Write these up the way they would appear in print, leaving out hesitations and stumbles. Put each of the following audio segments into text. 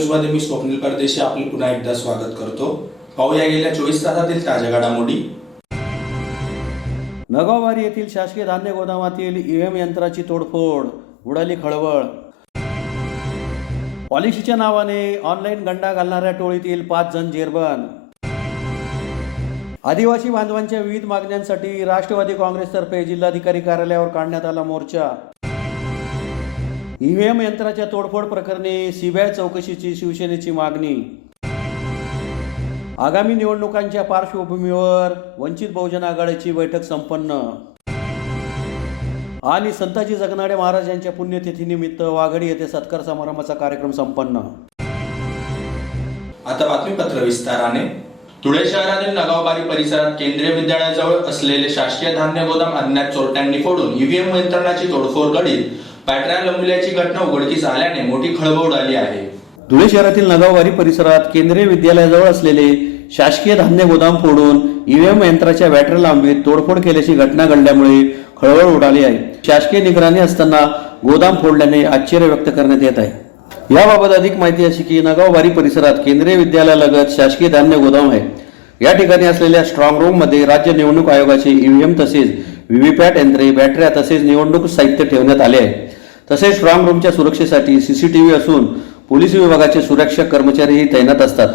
न्यूजमध्ये मी स्वप्नील परदेशी आपले पुन्हा एकदा स्वागत करतो। पाहूया गेल्या 24 तासातील ताज्या घडामोडी। नगाववाडी येथील शासकीय धान्य गोदामातील ईव्हीएम यंत्राची तोडफोड, उडाली खळबळ। पॉलिसीच्या नावाने ऑनलाईन गंडा घालणाऱ्या टोळीतील 5 जण जेरबंद। आदिवासी बांधवांच्या विविध मागण्यांसाठी राष्ट्रवादी काँग्रेसतर्फे जिल्हाधिकारी कार्यालयावर काढण्यात आला मोर्चा। ईव्हीएम यंत्राच्या तोडफोड प्रकरणी सीबीआय चौकशीची शिवसेनेची मागणी। आगामी निवडणुकांच्या पार्श्वभूमीवर वंचित बहुजन आघाडीची बैठक संपन्न। आणि संताजी जगनाडे महाराज यांच्या पुण्यतिथीनिमित्त वाघडी येथे सत्कार समारंभाचा कार्यक्रम संपन्न। आता बातमीपत्र विस्ताराने। धुळे शहरातील नगावबारी परिसरात केंद्रीय विद्यालयाजवळ असलेले शासकीय धान्य गोदाम अज्ञात चोरट्यांनी फोडून ईव्हीएम यंत्रणाची तोडफोड घडीत बॅटऱ्या लंबल्याची घटना उघडकीस आल्याने मोठी खळबळ उडाली आहे। धुळे शहरातील नगाववाडी परिसरात केंद्रीय विद्यालयाजवळ असलेले शासकीय धान्य गोदाम फोडून ईव्हीएम यंत्राच्या बॅटऱ्या लांबीत तोडफोड केल्याची घटना घडल्यामुळे खळबळ उडाली आहे। शासकीय निगराणी असताना गोदाम फोडल्याने आश्चर्य व्यक्त करण्यात येत आहे। याबाबत अधिक माहिती अशी की नगाववाडी परिसरात केंद्रीय विद्यालयालगत शासकीय धान्य गोदाम आहे। या ठिकाणी असलेल्या स्ट्रॉंग रूम मध्ये राज्य निवडणूक आयोगाचे ईव्हीएम तसेच व्हीव्हीपॅट यंत्रे, बॅटऱ्या तसेच निवडणूक साहित्य ठेवण्यात आले आहे। तसेच स्ट्रॉंग रूमच्या सुरक्षेसाठी सीसीटीव्ही असून पोलीस विभागाचे सुरक्षा कर्मचारीही तैनात असतात।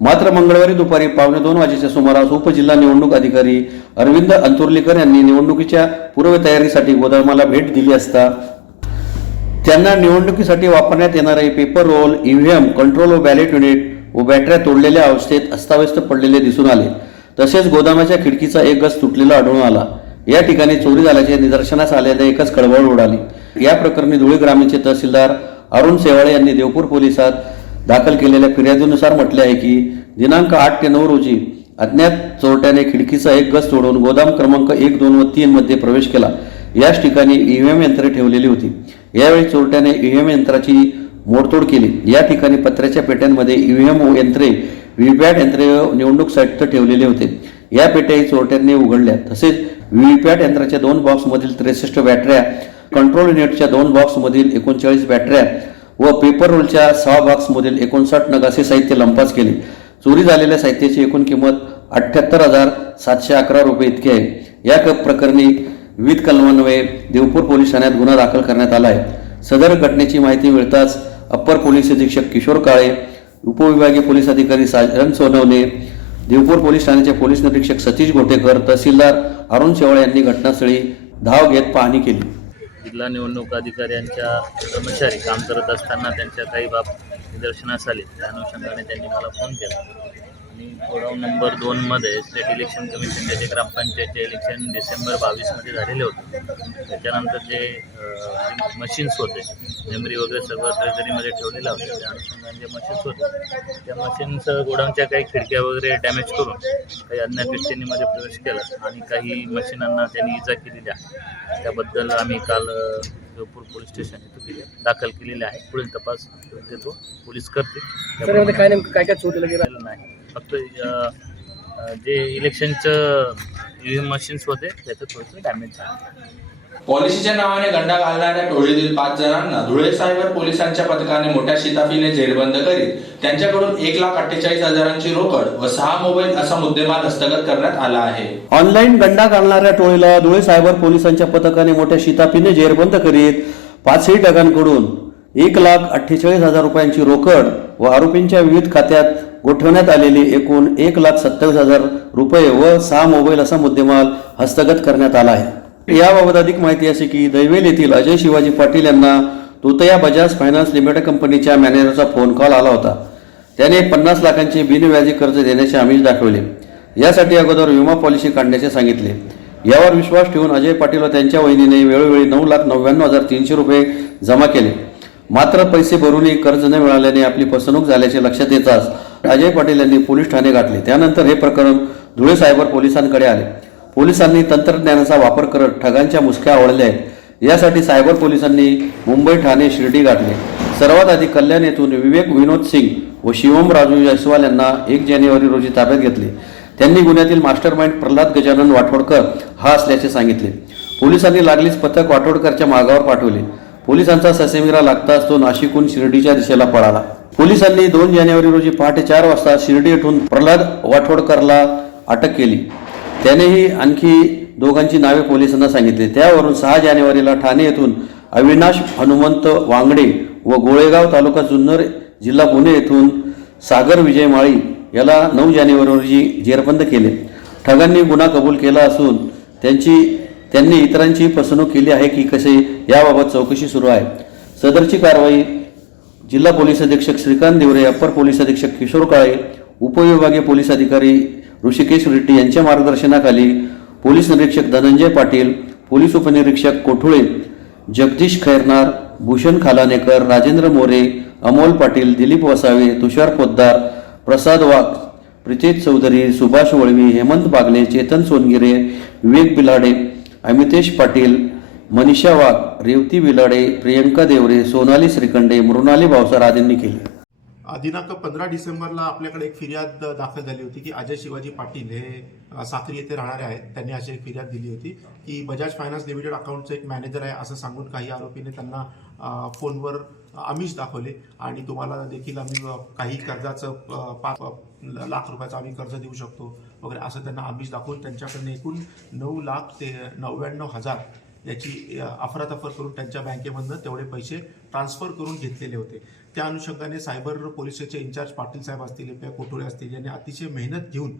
मात्र मंगळवारी दुपारी 1:15 वाजेच्या सुमारास उपजिल्हा निवडणूक अधिकारी अरविंद अंतुर्लीकर यांनी निवडणुकीच्या पूर्वतयारीसाठी गोदामाला भेट दिली असता त्यांना निवडणुकीसाठी वापरण्यात येणारे पेपर रोल, ईव्हीएम, कंट्रोल व बॅलेट युनिट व बॅटऱ्या तोडलेल्या अवस्थेत अस्ताव्यस्त पडलेले दिसून आले। तसेच गोदामाच्या खिडकीचा एक गज तुटलेला आढळून आला। या ठिकाणी चोरी झाल्याचे निदर्शनास आल्याने एकच खळबळ उडाली। या प्रकरणी धुळे ग्रामीणचे तहसीलदार अरुण सेवाळे यांनी देवपूर पोलिसात दाखल केलेल्या फिर्यादीनुसार म्हटले आहे की दिनांक 8 ते 9 रोजी अज्ञात चोरट्याने खिडकीचा एक गज तोडून गोदाम क्रमांक 1, 2 व 3 मध्ये प्रवेश केला। याच ठिकाणी ईव्हीएम यंत्रे ठेवलेली होती। यावेळी चोरट्याने ईव्हीएम यंत्राची मोडतोड केली। या ठिकाणी पत्र्याच्या पेट्यांमध्ये ईव्हीएम यंत्रे, व्हीव्हीपॅट यंत्रे व निवडणूक साहित्य ठेवलेले होते। या पेट्याही चोरट्यांनी उघडल्या। तसेच व्हीव्हीपॅट यंत्राच्या 2 बॉक्समधील 63 बॅटऱ्या, कंट्रोल युनिटच्या 2 बॉक्समधील 39 बॅटऱ्या व पेपर रोलच्या 6 बॉक्समधील 59 नग असे साहित्य लंपास केले। चोरी झालेल्या साहित्याची एकूण किंमत 78,711 रुपये इतकी आहे। या प्रकरणी विविध कलमान्वये देवपूर पोलीस ठाण्यात गुन्हा दाखल करण्यात आला आहे। सदर घटनेची माहिती मिळताच अप्पर पोलीस अधीक्षक किशोर काळे, उपविभागीय पोलीस अधिकारी साजन सोनवणे, देवपूर पोलीस ठाण्याचे पोलीस निरीक्षक सतीश गोटेकर, तहसीलदार अरुण शेवाळे यांनी घटनास्थळी धाव घेत पाहणी केली। जिल्हा निवडणूक अधिकाऱ्यांच्या कर्मचारी काम करत असताना त्यांच्या काही बाब निदर्शनास आले। त्या अनुषंगाने त्यांनी मला फोन केला आणि गोडाऊन नंबर 2 मध्ये स्टेट इलेक्शन कमिशनचे जे ग्रामपंचायतचे इलेक्शन डिसेंबर 22 मध्ये झालेले होते, त्याच्यानंतर जे मशीन्स होते, मेमरी वगैरे सर्व ट्रेजरीमध्ये ठेवलेल्या होत्या, त्या अनुषंगाने जे मशीन्स होते त्या मशीन्स गोडाऊनच्या काही खिडक्या वगैरे डॅमेज करून काही अज्ञात व्यक्तींनी मध्ये प्रवेश केला आणि काही मशीनांना त्यांनी इजा केलेली आहे। त्याबद्दल आम्ही काल देवपूर पोलीस स्टेशन येथे दाखल केलेले आहे। पुढील तपास तो पोलीस करतील। त्यामध्ये काय नेमकं काय चोरीला गेलं नाही, फक्त जे इलेक्शनचं ईव्हीएम मशीन्स होते त्याचं थोडंसं डॅमेज झालं। पॉलिसीच्या नावाने गंडा घालणाऱ्या टोळीतील 5 जणांना धुळे सायबर पोलिसांच्या पथकाने मोठ्या शिताफीने जेरबंद करीत त्यांच्याकडून 1,48,000ची रोकड व 6 मोबाईल असा मुद्देमाल हस्तगत करण्यात आला आहे। ऑनलाईन गंडा घालणाऱ्या टोळीला धुळे सायबर पोलिसांच्या पथकाने मोठ्या शिताफीने जेरबंद करीत 5 ठिकाणांकडून 1,48,000 रुपयांची रोकड व आरोपींच्या विविध खात्यात गोठवण्यात आलेली एकूण 1,27,000 रुपये व 6 मोबाईल असा मुद्देमाल हस्तगत करण्यात आला आहे। याबाबत अधिक माहिती अशी की दैवेल येथील अजय शिवाजी पाटील यांना तोतया बजाज फायनान्स लिमिटेड कंपनीच्या मॅनेजरचा फोन कॉल आला होता। त्याने 50 लाखांचे बिनव्याजी कर्ज देण्याचे आमिष दाखवले। यासाठी अगोदर विमा पॉलिसी काढण्याचे सांगितले। यावर विश्वास ठेवून अजय पाटील व त्यांच्या वहिनीने वेळोवेळी 9,99,300 रुपये जमा केले। मात्र पैसे भरूनही कर्ज न मिळाल्याने आपली फसवणूक झाल्याचे लक्षात येताच अजय पाटील यांनी पोलीस ठाणे गाठले। त्यानंतर हे प्रकरण धुळे सायबर पोलिसांकडे आले। पोलिसांनी तंत्रज्ञानाचा वापर करत ठगांच्या मुसक्या आवळल्या आहेत। यासाठी सायबर पोलिसांनी मुंबई, ठाणे, शिर्डी गाठले। सर्वात आधी कल्याण येथून विवेक विनोद सिंग व शिवम राजू जयस्वाल यांना 1 जानेवारी रोजी ताब्यात घेतले। त्यांनी गुन्ह्यातील मास्टरमाइंड प्रल्हाद गजानन वाठोडकर हा असल्याचे सांगितले। पोलिसांनी लागलीच पथक वाठोडकरच्या मागावर पाठवले। पोलिसांचा ससेमिरा लागताच तो नाशिकहून शिर्डीच्या दिशेला पळाला. पोलिसांनी 2 जानेवारी रोजी पहाटे 4 वाजता शिर्डी येथून प्रल्हाद वाठोडकरला अटक केली. त्यानेही आणखी दोघांची नावे पोलिसांना सांगितली. त्यावरून 6 जानेवारीला ठाणे येथून अविनाश हनुमंत वांगडे व गोळेगाव तालुका जुन्नर जिल्हा पुणे येथून सागर विजय माळी याला 9 जानेवारी रोजी जेरबंद केले. ठगांनी गुन्हा कबूल केला असून त्यांनी इतरांची फसवणूक केली आहे की कसे याबाबत चौकशी सुरू आहे. सदरची कारवाई जिल्हा पोलीस अधीक्षक श्रीकांत देवरे, अप्पर पोलीस अधीक्षक किशोर काळे, उपविभागीय पोलीस अधिकारी ऋषिकेश रेड्डी यांच्या मार्गदर्शनाखाली पोलीस निरीक्षक धनंजय पाटील, पोलीस उपनिरीक्षक कोठुळे, जगदीश खैरनार, भूषण खालानेकर, राजेंद्र मोरे, अमोल पाटील, दिलीप वसावे, तुषार पोद्दार, प्रसाद वाघ, प्रितेश चौधरी, सुभाष वळवी, हेमंत बागले, चेतन सोनगिरे, विवेक बिलाडे, अमितेश पाटील, मनीषा वाघ, रेवती बिलाडे, प्रियंका देवरे, सोनाली श्रीखंडे, मृणाली भावसार आदींनी केली. दिनांक 15 डिसेंबरला आपल्याकडे एक फिर्याद दाखल झाली होती की अजय शिवाजी पाटील हे साक्री येथे राहणारे आहेत. त्यांनी अशी एक फिर्याद दिली होती की बजाज फायनान्स लिमिटेड अकाउंटचे एक मॅनेजर आहे असं सांगून काही आरोपीने त्यांना फोनवर आमिष दाखवले आणि तुम्हाला देखील आम्ही काही कर्जाचं 5 लाख रुपयाचं आम्ही कर्ज देऊ शकतो वगैरे असं त्यांना आमिष दाखवून त्यांच्याकडनं एकूण 9,99,000 याची अफरातफर करून त्यांच्या बँकेमधनं तेवढे पैसे ट्रान्सफर करून घेतलेले होते. त्या अनुषंगाने सायबर पोलीस स्टेशनचे इंचार्ज पाटील साहेब असतील, ए.पी. कोठुळे असतील यांनी अतिशय मेहनत घेऊन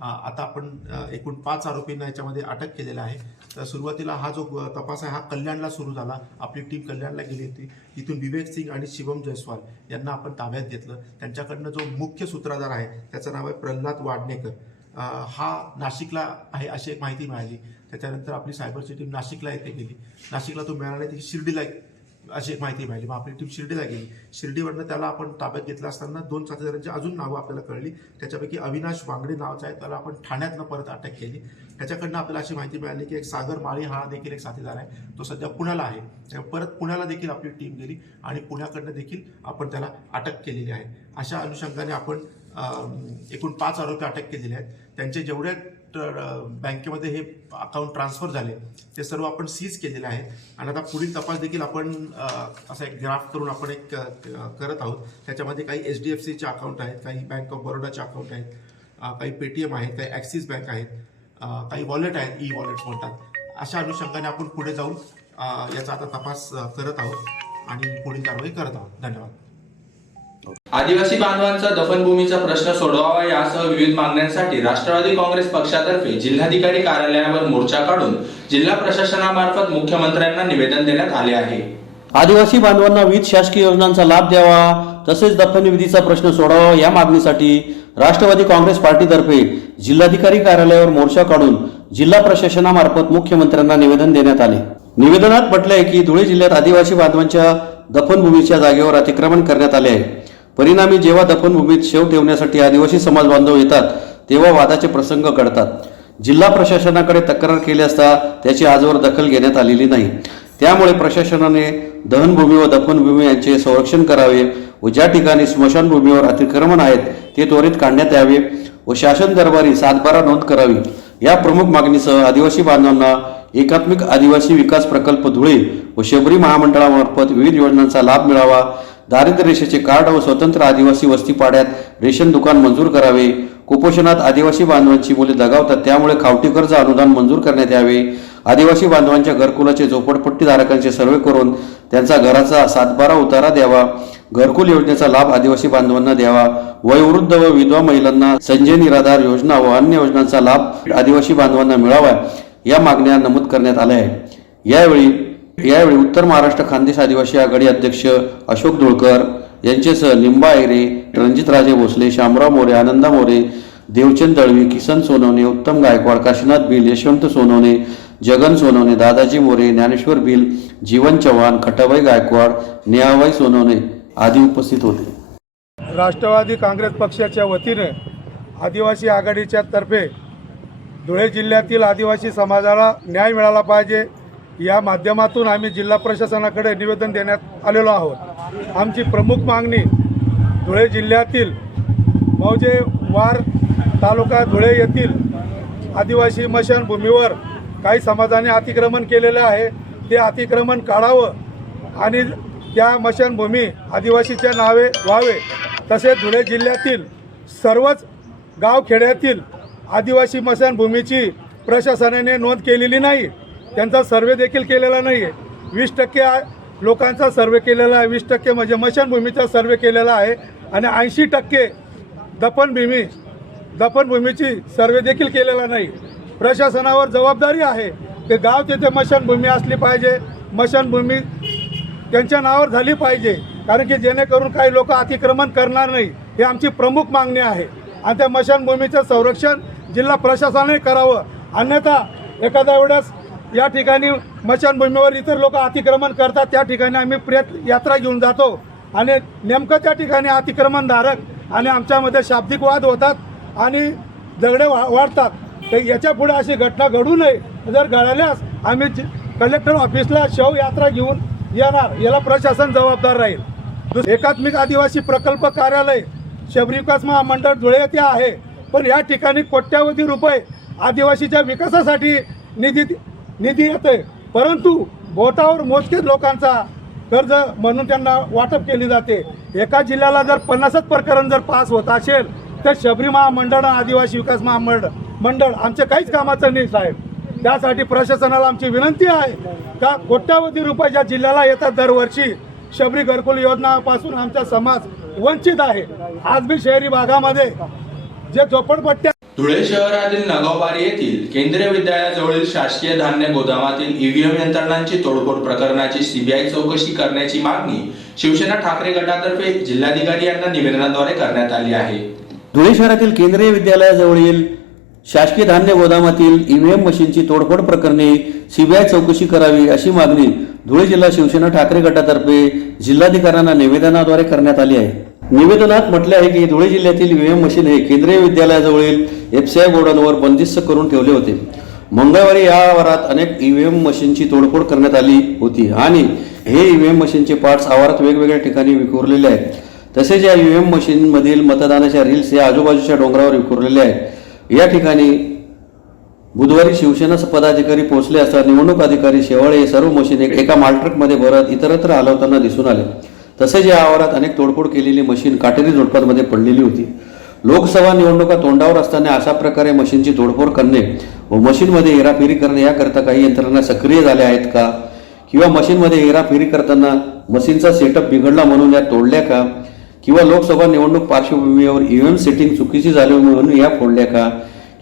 आता आपण एकूण 5 आरोपींना याच्यामध्ये अटक केलेला आहे. तर सुरुवातीला हा जो तपास आहे हा कल्याणला सुरू झाला. आपली टीम कल्याणला गेली होती. तिथून विवेक सिंग आणि शिवम जयस्वाल यांना आपण ताब्यात घेतलं. त्यांच्याकडनं जो मुख्य सूत्रधार आहे त्याचं नाव आहे प्रल्हाद वाडनेकर. हा नाशिकला आहे अशी एक माहिती मिळाली. त्याच्यानंतर आपली सायबरची टीम नाशिकला येथे गेली. नाशिकला तो मिळाला नाही, शिर्डीला अशी एक माहिती मिळाली. मग आपली टीम शिर्डीला गेली. शिर्डीवरनं त्याला आपण ताब्यात घेतलं असताना 2 साथीदारांची अजून नावं आपल्याला कळली. त्याच्यापैकी अविनाश वांगडे नावाचा आहे, त्याला आपण ठाण्यातनं परत अटक केली. त्याच्याकडनं आपल्याला अशी माहिती मिळाली की एक सागर माळी हा देखील एक साथीदार आहे, तो सध्या पुण्याला आहे. परत पुण्याला देखील आपली टीम गेली आणि पुण्याकडनं देखील आपण त्याला अटक केलेली आहे. अशा अनुषंगाने आपण एकूण 5 आरोपी अटक केलेले आहेत. त्यांचे जेवढे बँकेमध्ये हे अकाउंट ट्रान्सफर झाले ते सर्व आपण सीज केलेले आहे आणि आता पुढील तपास देखील आपण असा एक ग्राफ करून आपण एक करत आहोत. त्याच्यामध्ये काही HDFCचे अकाउंट आहेत, काही बँक ऑफ बरोडाचे अकाउंट आहेत, काही पेटीएम आहेत, काही ॲक्सिस बँक आहेत, काही वॉलेट आहेत, ई वॉलेट्स म्हणतात. अशा अनुषंगाने आपण पुढे जाऊन याचा आता तपास करत आहोत आणि पुढील कारवाई करत आहोत. धन्यवाद. आदिवासी बांधवांचा दफनभूमीचा प्रश्न सोडवावा यासह विविध मागण्यांसाठी राष्ट्रवादी काँग्रेस पक्षातर्फे जिल्हाधिकारी कार्यालयावर मोर्चा काढून जिल्हा प्रशासनामार्फत मुख्यमंत्र्यांना निवेदन देण्यात आले आहे. आदिवासी बांधवांना विविध शासकीय योजनांचा लाभ द्यावा तसेच दफनविधीचा प्रश्न सोडावा या मागणीसाठी राष्ट्रवादी काँग्रेस पार्टीतर्फे जिल्हाधिकारी कार्यालयावर मोर्चा काढून जिल्हा प्रशासनामार्फत मुख्यमंत्र्यांना निवेदन देण्यात आले. निवेदनात म्हटले आहे की धुळे जिल्ह्यात आदिवासी बांधवांच्या दफनभूमीच्या जागेवर अतिक्रमण करण्यात आले आहे. परिणामी जेव्हा दफनभूमीत शव ठेवण्यासाठी आदिवासी समाज बांधव येतात तेव्हा वादाचे प्रसंग घडतात. जिल्हा प्रशासनाकडे तक्रार केली असता त्याची आजवर दखल घेण्यात आलेली नाही. त्यामुळे प्रशासनाने दहनभूमी व दफनभूमी यांचे संरक्षण करावे व ज्या ठिकाणी स्मशानभूमीवर अतिक्रमण आहेत ते त्वरित काढण्यात यावे व शासन दरबारी 7/12 नोंद करावी या प्रमुख मागणीसह आदिवासी बांधवांना एकात्मिक आदिवासी विकास प्रकल्प धुळे व शबरी महामंडळामार्फत विविध योजनांचा लाभ मिळावा. दारिद्र्य रेषेचे कार्ड व स्वतंत्र आदिवासी वस्तीपाड्यात रेशन दुकान मंजूर करावे. कुपोषणात आदिवासी बांधवांची मुले दगावतात त्यामुळे खावटी कर्ज अनुदान मंजूर करण्यात यावे. आदिवासी बांधवांच्या घरकुलाचे झोपडपट्टीधारकांचे सर्वे करून त्यांचा घराचा 7/12 उतारा द्यावा. घरकुल योजनेचा लाभ आदिवासी बांधवांना द्यावा. वयोवृद्ध व विधवा महिलांना संजय निराधार योजना व अन्य योजनांचा लाभ आदिवासी बांधवांना मिळावा या मागण्या नमूद करण्यात आल्या आहे. यावेळी उत्तर महाराष्ट्र खानदेश आदिवासी आघाडी अध्यक्ष अशोक धुळकर यांच्यासह लिंबा ऐरे, रणजितराजे भोसले, शामराव मोरे, आनंदा मोरे, देवचंद दळवी, किसन सोनवणे, उत्तम गायकवाड, काशीनाथ भिल, यशवंत सोनवणे, जगन सोनवणे, दादाजी मोरे, ज्ञानेश्वर भिल, जीवन चव्हाण, खटाबाई गायकवाड, नेहाबाई सोनवणे आदी उपस्थित होते. राष्ट्रवादी काँग्रेस पक्षाच्या वतीने आदिवासी आघाडीच्या तर्फे धुळे जिल्ह्यातील आदिवासी समाजाला न्याय मिळाला पाहिजे या माध्यमातून आम्ही जिल्हा प्रशासनाकडे निवेदन देण्यात आलेलो आहोत. आमची प्रमुख मागणी धुळे जिल्ह्यातील मौजे वार तालुका धुळे येथील आदिवासी स्मशानभूमीवर काही समाजाने अतिक्रमण केलेलं आहे. ते अतिक्रमण काढावं आणि त्या स्मशानभूमी आदिवासीच्या नावे व्हावे. तसेच धुळे जिल्ह्यातील सर्वच गावखेड्यातील आदिवासी स्मशानभूमीची प्रशासनाने नोंद केलेली नाही. त्यांचा सर्वे देखील केलेला नाही आहे. 20% लोकांचा सर्वे केलेला आहे, 20% म्हणजे स्मशानभूमीचा सर्वे केलेला आहे आणि 80% दफनभूमीची सर्वे देखील केलेला नाही. प्रशासनावर जबाबदारी आहे ते गाव तेथे स्मशानभूमी असली पाहिजे, स्मशानभूमी त्यांच्या नावावर झाली पाहिजे, कारण की जेणेकरून काही लोक अतिक्रमण करणार नाही, ही आमची प्रमुख मागणी आहे. आणि त्या स्मशानभूमीचं संरक्षण जिल्हा प्रशासनाने करावं. अन्यथा एखाद्या वेळेस या ठिकाणी स्मशानभूमीवर इतर लोक अतिक्रमण करतात, त्या ठिकाणी आम्ही प्रेत यात्रा घेऊन जातो आणि नेमकं त्या ठिकाणी अतिक्रमणधारक आणि आमच्यामध्ये शाब्दिक वाद होतात आणि झगडे वाढतात. तर याच्या पुढे अशी घटना घडू नये. जर घडल्यास आम्ही कलेक्टर ऑफिसला शवयात्रा घेऊन येणार, याला प्रशासन जबाबदार राहील. एकात्मिक आदिवासी प्रकल्प कार्यालय शबरी विकास महामंडळ धुळे येथे आहे, पण या ठिकाणी कोट्यावधी रुपये आदिवासीच्या विकासासाठी निधी येते, परंतु बोटावर मोजकेच लोकांचा कर्ज म्हणून त्यांना वाटप केली जाते. एका जिल्ह्याला जर 50 प्रकरण जर पास होत असेल तर शबरी महामंडळ आदिवासी विकास मंडळ आमच्या काहीच कामाचं नाही साहेब. त्यासाठी प्रशासनाला आमची विनंती आहे का कोट्यावधी रुपये ज्या जिल्ह्याला येतात दरवर्षी, शबरी घरकुल योजनापासून आमचा समाज वंचित आहे. आज बी शहरी भागामध्ये जे झोपडपट्ट्या. धुळे शहरातील नगावबारी येथील केंद्रीय विद्यालयाजवळील शासकीय धान्य गोदामातील ईव्हीएम यंत्रणांची तोडफोड प्रकरणाची सीबीआय चौकशी करण्याची मागणी शिवसेना ठाकरे गटातर्फे जिल्हाधिकारी यांना निवेदनाद्वारे करण्यात आली आहे. धुळे शहरातील केंद्रीय विद्यालयाजवळील शासकीय धान्य गोदामातील ईव्हीएम मशीनची तोडफोड प्रकरणी सीबीआय चौकशी करावी अशी मागणी धुळे जिल्हा शिवसेना ठाकरे गटातर्फे जिल्हाधिकाऱ्यांना निवेदनाद्वारे करण्यात आली आहे. निवेदनात म्हटले आहे की धुळे जिल्ह्यातील ईव्हीएम मशीन हे केंद्रीय विद्यालयाजवळील एफसीआय गोडाऊनवर बंदिस्त करून ठेवले होते. मंगळवारी या आवारात अनेक ईव्हीएम मशीनची तोडफोड करण्यात आली होती आणि हे ईव्हीएम मशीनचे पार्ट्स आवारात वेगवेगळ्या ठिकाणी विखुरलेले आहेत. तसेच या ईव्हीएम मशीनमधील मतदानाच्या रील्स या आजूबाजूच्या डोंगरावर विखुरलेल्या आहेत. या ठिकाणी बुधवारी शिवसेना पदाधिकारी पोहोचले असता निवडणूक अधिकारी शेवाळे हे सर्व मशीन एका मालट्रकमध्ये भरत इतरत्र हलवताना दिसून आले. तसेच या आवारात अनेक तोडफोड केलेली मशीन काटेरी झुडपांमध्ये पडलेली होती. लोकसभा निवडणुका तोंडावर असताना अशा प्रकारे मशीनची तोडफोड करणे व मशीनमध्ये हेराफेरी करणे याकरता काही यंत्रणा सक्रिय झाल्या आहेत का, किंवा मशीनमध्ये हेराफेरी करताना मशीनचा सेटअप बिघडला म्हणून या तोडल्या का, किंवा लोकसभा निवडणूक पार्श्वभूमीवर ईव्हीएम सेटिंग चुकीची झाली म्हणून या फोडल्या का,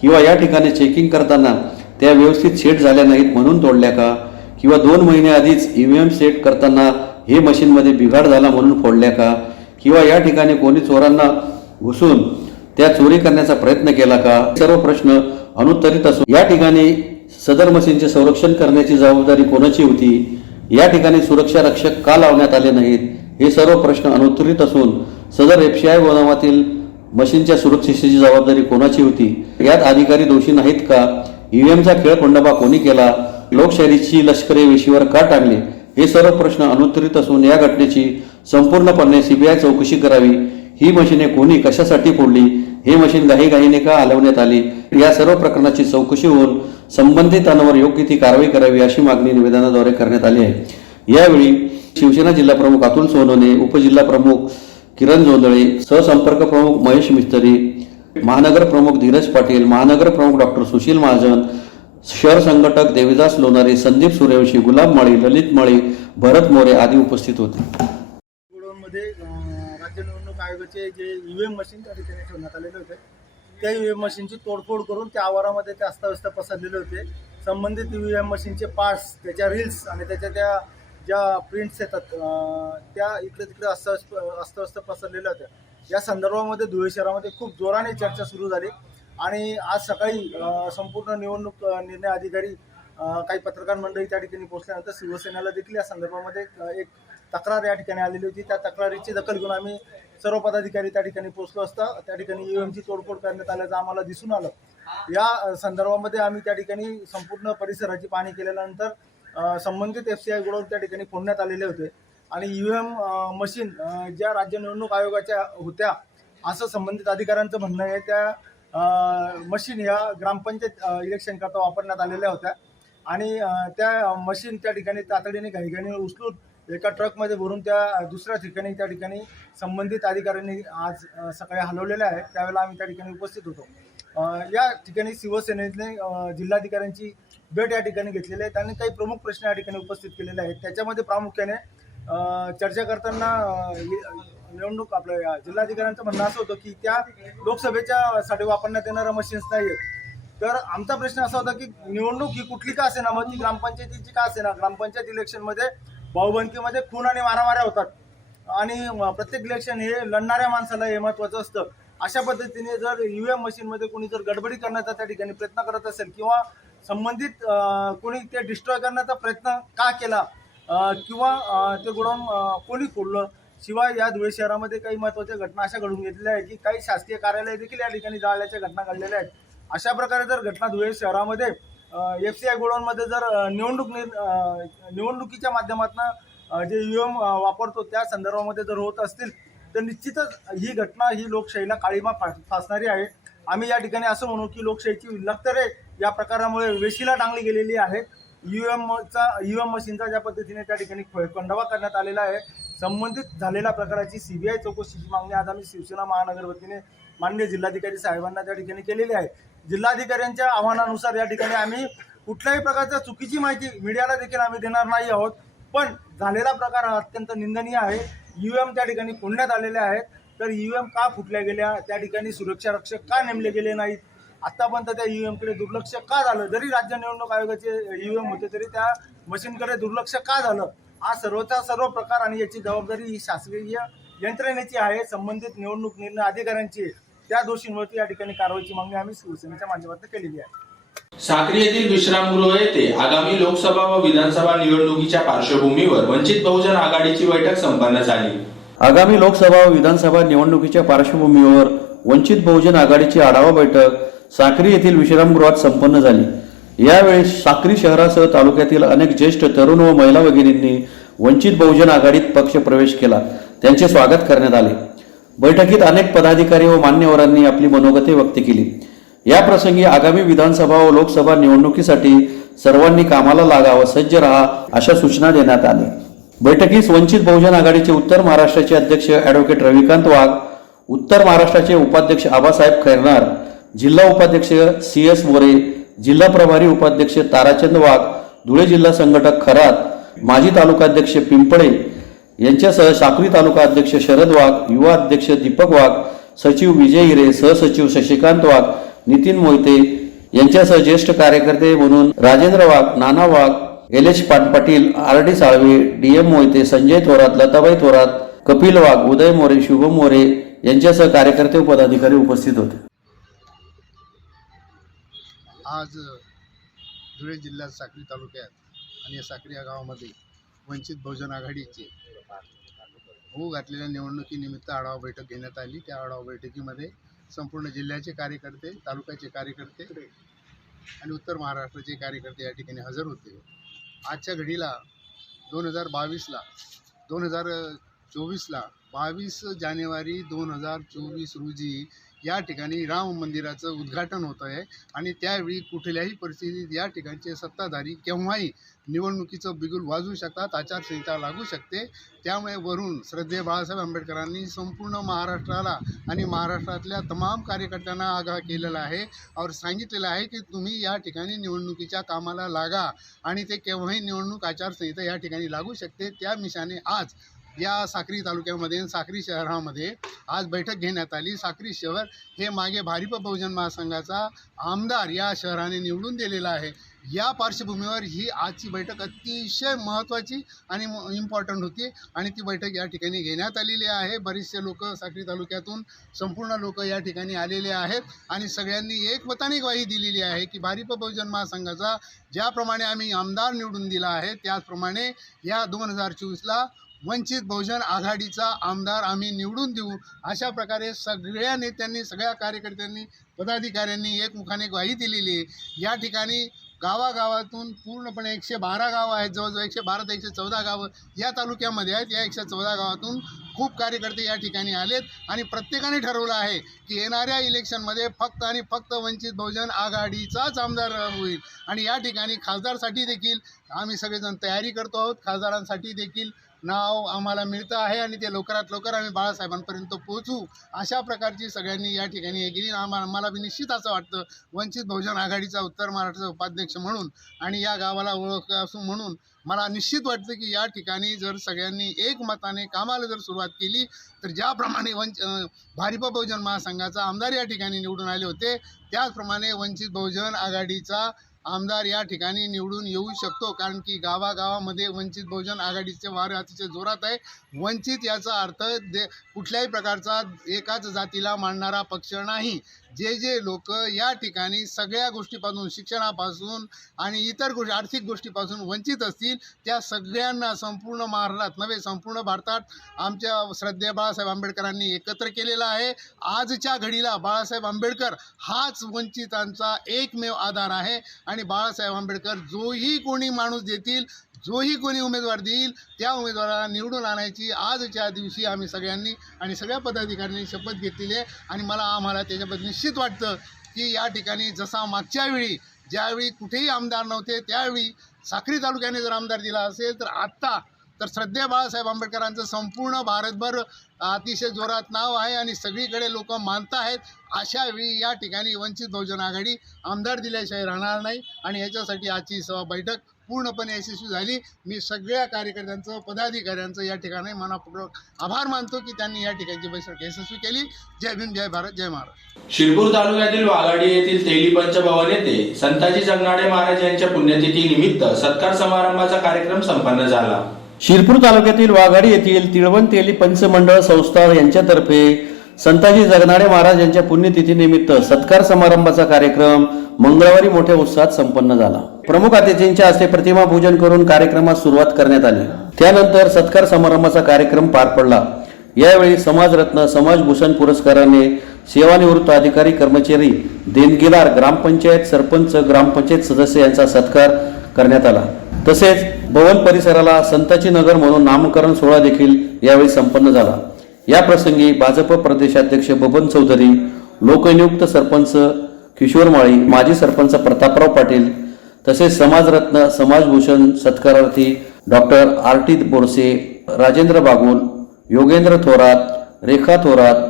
किंवा या ठिकाणी चेकिंग करताना त्या व्यवस्थित सेट झाल्या नाहीत म्हणून तोडल्या का, किंवा 2 महिने आधीच ईव्हीएम सेट करताना हे मशीनमध्ये बिघाड झाला म्हणून फोडल्या का, किंवा या ठिकाणी कोणी चोरांना घुसून त्या चोरी करण्याचा प्रयत्न केला का, सर्व प्रश्न अनुत्तरित असून या ठिकाणी सदर मशीनचे संरक्षण करण्याची जबाबदारी कोणाची होती, या ठिकाणी सुरक्षा रक्षक का लावण्यात आले नाहीत, हे सर्व प्रश्न अनुत्तरित असून सदर एफसीआय गोदामातील मशीनच्या सुरक्षेची जबाबदारी कोणाची होती, यात अधिकारी दोषी नाहीत का, ईव्हीएमचा खेळखंडोबा कोणी केला, लोकशाहीची लष्करे वेशीवर का टांगली, हे सर्व प्रश्न अनुत्तरित असून या घटनेची संपूर्णपणे सीबीआय चौकशी करावी. ही मशीने कोणी कशासाठी फोडली, हे मशीन घाईघाईने का हलवण्यात आली, या सर्व प्रकरणाची चौकशी होऊन संबंधितांवर योग्य ती कारवाई करावी अशी मागणी निवेदनाद्वारे करण्यात आली आहे. यावेळी शिवसेना जिल्हा प्रमुख अतुल सोनवणे, उपजिल्हा प्रमुख किरण जोंधळे, सहसंपर्क प्रमुख महेश मिस्त्री, महानगर प्रमुख धीरज पाटील, महानगर प्रमुख डॉक्टर सुशील महाजन, शहर संघटक देविदास लोणारे, संदीप सूर्यवंशी, गुलाब माळी, ललित माळी, भरत मोरे आदी उपस्थित होते. गोडाऊनमध्ये राज्य निवडणूक आयोगाचे जे ईव्हीएम मशीन त्या ठिकाणी ठेवण्यात आलेले होते, त्या ईव्हीएम मशीनची तोडफोड करून त्या आवारामध्ये ते अस्ताव्यस्त पसरलेले होते. संबंधित ईव्हीएम मशीनचे पार्ट्स, त्याच्या रील्स आणि त्याच्या त्या ज्या प्रिंट्स येतात त्या इकडे तिकडे अस्ताव्यस्त पसरलेल्या होत्या. या संदर्भामध्ये धुळे शहरामध्ये खूप जोराने चर्चा सुरू झाली आणि आज सकाळी संपूर्ण निवडणूक निर्णय अधिकारी काही पत्रकार मंडळी त्या ठिकाणी पोहोचल्यानंतर शिवसेनेला देखील या संदर्भामध्ये एक तक्रार या ठिकाणी आलेली होती. त्या तक्रारीची दखल घेऊन आम्ही सर्व पदाधिकारी त्या ठिकाणी पोहोचलो असता त्या ठिकाणी ईव्हीएमची तोडफोड करण्यात आल्याचं आम्हाला दिसून आलं. या संदर्भामध्ये आम्ही त्या ठिकाणी संपूर्ण परिसराची पाहणी केल्यानंतर संबंधित एफसीआय गोडाऊन त्या ठिकाणी फोडण्यात आलेले होते आणि ईव्हीएम मशीन ज्या राज्य निवडणूक आयोगाच्या होत्या असं संबंधित अधिकाऱ्यांचं म्हणणं आहे. त्या मशीन या ग्रामपंचायत इलेक्शनकरता वापरण्यात आलेल्या होत्या आणि त्या मशीन त्या ठिकाणी तातडीने घाईघाईने उचलून एका ट्रकमध्ये भरून त्या दुसऱ्या ठिकाणी त्या ठिकाणी संबंधित अधिकाऱ्यांनी आज सकाळी हलवलेले आहेत. त्यावेळेला आम्ही त्या ठिकाणी उपस्थित होतो. या ठिकाणी शिवसेनेने जिल्हाधिकाऱ्यांची भेट या ठिकाणी घेतलेली आहे. त्यांनी काही प्रमुख प्रश्न या ठिकाणी उपस्थित केलेले आहेत. त्याच्यामध्ये प्रामुख्याने चर्चा करताना निवडणूक आपल्या जिल्हाधिकाऱ्यांचं म्हणणं असं होतं की त्या लोकसभेच्या साठी वापरण्यात येणाऱ्या मशीन्स नाही आहेत. तर आमचा प्रश्न असा होता की निवडणूक ही कुठली का असेना, मग ती ग्रामपंचायतीची का असेना, ग्रामपंचायत इलेक्शनमध्ये भाऊबंदकीमध्ये खून आणि मारामाऱ्या होतात आणि प्रत्येक इलेक्शन हे लढणाऱ्या माणसाला हे महत्त्वाचं असतं. अशा पद्धतीने जर ईव्हीएम मशीनमध्ये कोणी जर गडबडी करण्याचा त्या ठिकाणी प्रयत्न करत असेल किंवा संबंधित कोणी ते डिस्ट्रॉय करण्याचा प्रयत्न का केला किंवा ते गोडाऊन कोणी फोडलं, शिवाय या धुळे शहरामध्ये काही महत्त्वाच्या घटना अशा घडून घेतलेल्या आहेत की काही शासकीय कार्यालय देखील या ठिकाणी जाळल्याच्या घटना घडलेल्या आहेत. अशा प्रकारे जर घटना धुळे शहरामध्ये FCI गोडाऊनमध्ये जर निवडणुकीच्या माध्यमातून जे ईव्हीएम वापरतो त्या संदर्भामध्ये जर होत असतील तर निश्चितच ही घटना ही लोकशाहीला काळीमा फासणारी आहे. आम्ही या ठिकाणी असं म्हणू की लोकशाहीची लक्तरे या प्रकारामुळे वेशीला टांगली गेलेली आहे. ईव्हीएम मशीनचा ज्या पद्धतीने त्या ठिकाणी खंडोबा करण्यात आलेला आहे. संबंधित झालेल्या प्रकाराची CBI चौकशीची मागणी आज आम्ही शिवसेना महानगर वतीने माननीय जिल्हाधिकारी साहेबांना त्या ठिकाणी केलेली आहे. जिल्हाधिकाऱ्यांच्या आव्हानानुसार या ठिकाणी आम्ही कुठल्याही प्रकारच्या चुकीची माहिती मीडियाला देखील आम्ही देणार नाही आहोत. पण झालेला प्रकार हा अत्यंत निंदनीय आहे. ईव्हीएम त्या ठिकाणी फोडण्यात आलेले आहेत. तर ईव्हीएम का फुटल्या गेल्या, त्या ठिकाणी सुरक्षा रक्षक का नेमले गेले नाहीत, आतापर्यंत त्या ईव्हीएमकडे दुर्लक्ष का झालं, जरी राज्य निवडणूक आयोगाचे ईव्हीएम होते तरी त्या मशीनकडे दुर्लक्ष का झालं, हा सर्वचा सर्व प्रकार आणि याची जबाबदारी ही शासकीय यंत्रणेची आहे, संबंधित निवडणूक निर्णय अधिकाऱ्यांची आहे. त्या दोषींवरती या ठिकाणी कारवाईची मागणी आम्ही शिवसेनेच्या माध्यमातून केलेली आहे. साक्री येथील विश्रामगृह येथे आगामी लोकसभा व विधानसभा निवडणुकीच्या पार्श्वभूमीवर वंचित बहुजन आघाडीची बैठक संपन्न झाली. आगामी लोकसभा व विधानसभा निवडणुकीच्या पार्श्वभूमीवर वंचित बहुजन आघाडीची आढावा बैठक साक्री येथील विश्रामगृहात संपन्न झाली. यावेळी साक्री शहरासह तालुक्यातील अनेक ज्येष्ठ तरुण व महिला भगिनींनी वंचित बहुजन आघाडीत पक्ष प्रवेश केला. त्यांचे स्वागत करण्यात आले. बैठकीत अनेक पदाधिकारी व मान्यवरांनी आपली मनोगते व्यक्त केली. या प्रसंगी आगामी विधानसभा व लोकसभा निवडणुकीसाठी सर्वांनी कामाला लागा व सज्ज राहा अशा सूचना देण्यात आल्या. बैठकीस वंचित बहुजन आघाडीचे उत्तर महाराष्ट्राचे अध्यक्ष ॲडव्होकेट रविकांत वाघ, उत्तर महाराष्ट्राचे उपाध्यक्ष आबासाहेब खैरनार, जिल्हा उपाध्यक्ष CS मोरे, जिल्हा प्रभारी उपाध्यक्ष ताराचंद वाघ, धुळे जिल्हा संघटक खरात, माजी तालुकाध्यक्ष पिंपळे यांच्यासह साक्री तालुका अध्यक्ष शरद वाघ, युवा अध्यक्ष दीपक वाघ, सचिव विजय हिरे, सहसचिव शशिकांत वाघ, नितीन मोहिते यांच्यासह ज्येष्ठ कार्यकर्ते म्हणून राजेंद्र वाघ, नाना वाघ, LH Patil, RD Salve, DM Mohite, Sanjay Thorat, Latabai Thorat, Kapil वाघ, उदय मोरे, शुभम मोरे यांच्यासह कार्यकर्ते व पदाधिकारी उपस्थित होते. आज धुळे जिल्ह्यात साक्री तालुक्यात आणि साक्री या गावामध्ये वंचित बहुजन आघाडीचे होऊ घातलेल्या निवडणुकीनिमित्त आढावा बैठक घेण्यात आली. त्या आढावा बैठकीमध्ये संपूर्ण जिल्ह्याचे कार्यकर्ते, तालुक्याचे कार्यकर्ते आणि उत्तर महाराष्ट्राचे कार्यकर्ते या ठिकाणी हजर होते. आजच्या घडीला 2024ला 22 जानेवारी 2024 रोजी या ठिकाणी राम मंदिराचं उद्घाटन होत आहे आणि त्यावेळी कुठल्याही परिस्थितीत या ठिकाणचे सत्ताधारी केव्हाही निवडणुकीचं बिगुल वाजवू शकतात, आचारसंहिता लागू शकते. त्यामुळे वरून श्रद्धेय बाळासाहेब आंबेडकरांनी संपूर्ण महाराष्ट्राला आणि महाराष्ट्रातल्या तमाम कार्यकर्त्यांना आगाह केलेला आहे और सांगितलेलं आहे की तुम्ही या ठिकाणी निवडणुकीच्या कामाला लागा आणि ते केव्हाही निवडणूक आचारसंहिता या ठिकाणी लागू शकते. त्या निमित्ताने आज या साक्री तालुक्यामध्ये साक्री शहरामध्ये आज बैठक घेण्यात आली. साक्री शहर हे मागे भारिप बहुजन महासंघाचा आमदार या शहराने निवडून दिलेला आहे. या पार्श्वभूमीवर ही आजची बैठक अतिशय महत्त्वाची आणि इम्पॉर्टंट होती आणि ती बैठक या ठिकाणी घेण्यात आलेली आहे. बरेचसे लोक साक्री तालुक्यातून संपूर्ण लोक या ठिकाणी आलेले आहेत आणि सगळ्यांनी एकमताने ग्वाही दिलेली आहे की भारिप बहुजन महासंघाचा ज्याप्रमाणे आम्ही आमदार निवडून दिला आहे त्याचप्रमाणे या 2024ला वंचित बहुजन आघाडीचा आमदार आम्ही निवडून देऊ अशा प्रकारे सगळ्या नेत्यांनी, सगळ्या कार्यकर्त्यांनी, पदाधिकाऱ्यांनी एकमुखाने ग्वाही दिलेली आहे. या ठिकाणी गावागावातून पूर्णपणे 112 गावं आहेत, जवळजवळ 112 ते 114 गावं या तालुक्यामध्ये आहेत. या 114 गावातून खूप कार्यकर्ते या ठिकाणी आलेत आणि प्रत्येकाने ठरवलं आहे की येणाऱ्या इलेक्शनमध्ये फक्त आणि फक्त वंचित बहुजन आघाडीचाच आमदार होईल आणि या ठिकाणी खासदारसाठी देखील आम्ही सगळेजण तयारी करतो आहोत. खासदारांसाठी देखील नाव आम्हाला मिळतं आहे आणि ते लवकरात लवकर आम्ही बाळासाहेबांपर्यंत पोहोचू अशा प्रकारची सगळ्यांनी या ठिकाणी हे केली. मला बी निश्चित असं वाटतं वंचित बहुजन आघाडीचा उत्तर महाराष्ट्राचा उपाध्यक्ष म्हणून आणि या गावाला ओळख असून म्हणून मला निश्चित वाटतं की या ठिकाणी जर सगळ्यांनी एकमताने कामाला जर सुरुवात केली तर ज्याप्रमाणे भारिप बहुजन महासंघाचा आमदार या ठिकाणी निवडून आले होते त्याचप्रमाणे वंचित बहुजन आघाडीचा आमदार या ठिकाणी निवडून येऊ शकतो. कारण की गावागावामध्ये वंचित बहुजन आघाडीचे वारे अतिशय जोरात आहे. वंचित याचा अर्थ कुठल्याही प्रकारचा एकाच जातीला मानणारा पक्ष नाही. जे लोक या ठिकाणी सगळ्या गोष्टीपासून शिक्षणापासून आणि इतर गोष्टी आर्थिक गोष्टीपासून वंचित असतील त्या सगळ्यांना संपूर्ण महाराष्ट्रात नव्हे संपूर्ण भारतात आमच्या श्रद्धेय बाळासाहेब आंबेडकरांनी एकत्र केलेलं आहे. आजच्या घडीला बाळासाहेब आंबेडकर हाच वंचितांचा एकमेव आधार आहे आणि बाळासाहेब आंबेडकर जोही कोणी माणूस देतील जोही कोणी उमेदवार देईल त्या उमेदवाराला निवडून आणायची आजच्या दिवशी आम्ही सगळ्यांनी आणि सगळ्या पदाधिकाऱ्यांनी शपथ घेतलेली आहे. आणि आम्हाला त्याच्याबद्दल निश्चित वाटतं की या ठिकाणी जसा मागच्या वेळी ज्यावेळी कुठेही आमदार नव्हते त्यावेळी साक्री तालुक्याने जर आमदार दिला असेल तर आत्ता तर श्रद्धेय बाळासाहेब आंबेडकरांचं संपूर्ण भारतभर अतिशय जोरात नाव आहे आणि सगळीकडे लोक मानत आहेत. अशा वेळी या ठिकाणी वंचित बहुजन आघाडी आमदार दिल्याशिवाय राहणार नाही आणि याच्यासाठी आजची बैठक पूर्णपणे यशस्वी झाली. मी सगळ्या कार्यकर्त्यांचं पदाधिकाऱ्यांचं या ठिकाणी मनापूर्वक आभार मानतो की त्यांनी या ठिकाणची बैठक यशस्वी केली. जय भीम, जय भारत, जय महाराष्ट्र. शिरपूर तालुक्यातील वाघाडी येथील तेली पंचभवन येथे संताजी जगनाडे महाराज यांच्या पुण्यतिथी निमित्त सत्कार समारंभाचा कार्यक्रम संपन्न झाला. शिरपूर तालुक्यातील वाघाडी येथील तिळवण तेली पंचमंडळ संस्था यांच्यातर्फे संताजी जगनाडे महाराज यांच्या पुण्यतिथीनिमित्त सत्कार समारंभाचा कार्यक्रम मंगळवारी मोठ्या उत्साहात संपन्न झाला. प्रमुख अतिथींच्या हस्ते प्रतिमा पूजन करून कार्यक्रमास सुरुवात करण्यात आली. त्यानंतर सत्कार समारंभाचा कार्यक्रम पार पडला. यावेळी समाजरत्न समाजभूषण पुरस्काराने सेवानिवृत्त अधिकारी कर्मचारी देणगीदार ग्रामपंचायत सरपंच ग्रामपंचायत सदस्य यांचा सत्कार करण्यात आला. तसेच भवन परिसराला संताजी नगर म्हणून नामकरण सोहळा देखील यावेळी संपन्न झाला. या प्रसंगी भाजप प्रदेशाध्यक्ष बबन चौधरी, लोकनियुक्त सरपंच किशोर माळी, माजी सरपंच प्रतापराव पाटील तसेच समाजरत्न समाजभूषण सत्कारार्थी डॉक्टर आर.टी. बोरसे, राजेंद्र बागुल, योगेंद्र थोरात, रेखा थोरात,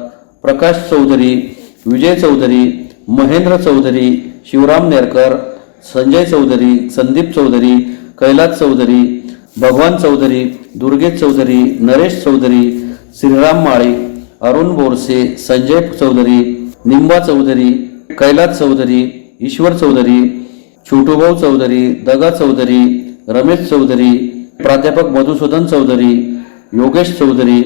प्रकाश चौधरी, विजय चौधरी, महेंद्र चौधरी, शिवराम नेरकर, संजय चौधरी, संदीप चौधरी, कैलास चौधरी, भगवान चौधरी, दुर्गेश चौधरी, नरेश चौधरी, श्रीराम माळी, अरुण बोरसे, संजय चौधरी, निंबा चौधरी, कैलास चौधरी, ईश्वर चौधरी, छोटूभाऊ चौधरी, दगा चौधरी, रमेश चौधरी, प्राध्यापक मधुसूदन चौधरी, योगेश चौधरी,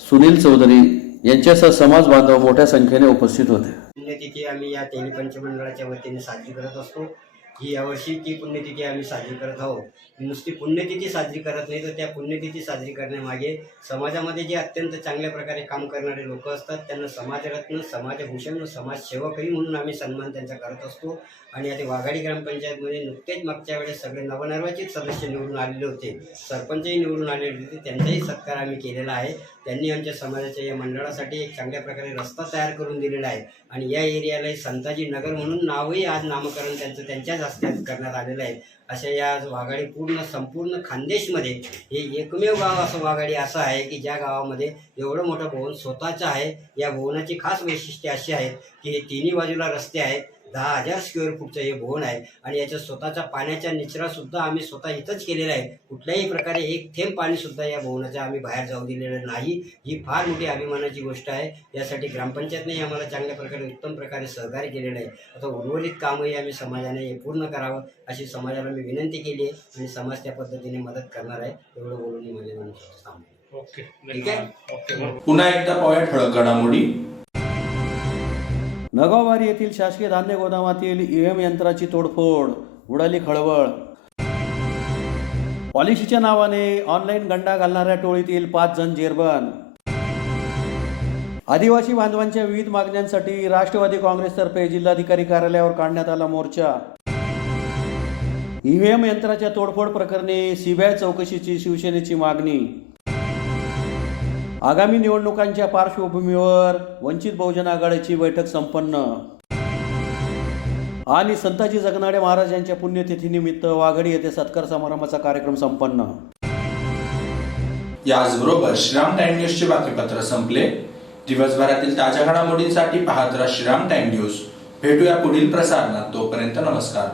सुनील चौधरी यांच्यासह समाज बांधव मोठ्या संख्येने उपस्थित होते. पुण्यतिथी आम्ही या तेली पंचमंडळाच्या वतीने साजरी करत असतो. ही यावर्षी ती पुण्यतिथी आम्ही साजरी करत आहोत. नुसती पुण्यतिथी साजरी करत नाही तर त्या पुण्यतिथी साजरी करण्यामागे समाजामध्ये जे अत्यंत चांगल्या प्रकारे काम करणारे लोक असतात त्यांना समाजरत्न समाजभूषण समाजसेवकही म्हणून आम्ही सन्मान त्यांचा करत असतो. आणि आता वाघाडी ग्रामपंचायतमध्ये नुकतेच मागच्या वेळेस सगळे नवनिर्वाचित सदस्य निवडून आलेले होते, सरपंचही निवडून आलेले होते, त्यांचाही सत्कार आम्ही केलेला आहे. त्यांनी आमच्या समाजाच्या या मंडळासाठी एक चांगल्या प्रकारे रस्ता तयार करून दिलेला आहे आणि या एरियाला संताजी नगर म्हणून नावही आज नामकरण त्यांच्याच हस्ते करण्यात आलेलं आहे. अशा या वाघाडी संपूर्ण खानदेशमध्ये हे एकमेव गाव असं वाघाडी असं आहे की ज्या गावामध्ये एवढं मोठं भवन स्वतःचं आहे. या भवनाची खास वैशिष्ट्ये अशी आहेत की हे तिन्ही बाजूला रस्ते आहेत. 10,000 स्क्वेअर फूटचं हे भवन आहे आणि याच्या स्वतःचा पाण्याचा निचरासुद्धा आम्ही स्वतः इथंच केलेला आहे. कुठल्याही प्रकारे एक थेंब पाणीसुद्धा या भवनाचं आम्ही बाहेर जाऊ दिलेलं नाही. ही फार मोठी अभिमानाची गोष्ट आहे. यासाठी ग्रामपंचायतनेही आम्हाला चांगल्या प्रकारे उत्तम प्रकारे सहकार्य केलेलं आहे. आता उर्वरित कामही आम्ही समाजाने हे पूर्ण करावं अशी समाजाला मी विनंती केली आहे आणि समाज त्या पद्धतीने मदत करणार आहे. एवढं बोलून मी माझ्या मनात सांगतो. ठीक आहे. पुन्हा एकदा पाहूया ठळक घडामोडी. नगाववारी येथील शासकीय धान्य गोदामातील ईव्हीएम यंत्राची तोडफोड, उडाली खळबळ. पॉलिसीच्या नावाने ऑनलाईन गंडा घालणाऱ्या टोळीतील 5 जण जेरबंद. आदिवासी बांधवांच्या विविध मागण्यांसाठी राष्ट्रवादी काँग्रेसतर्फे जिल्हाधिकारी कार्यालयावर काढण्यात आला मोर्चा. ईव्हीएम यंत्राच्या तोडफोड प्रकरणी सीबीआय चौकशीची शिवसेनेची मागणी. आगामी निवडणुकांच्या पार्श्वभूमीवर वंचित बहुजन आघाडीची बैठक संपन्न. आणि संताजी जगनाडे महाराज यांच्या पुण्यतिथीनिमित्त वाघाडी येथे सत्कार समारंभाचा कार्यक्रम संपन्न. याचबरोबर श्रीराम टाइम न्यूजचे बातमीपत्र संपले. दिवसभरातील ताज्या घडामोडींसाठी पाहत राहा श्रीराम टाइम न्यूज. भेटूया पुढील प्रसारणात. तोपर्यंत नमस्कार.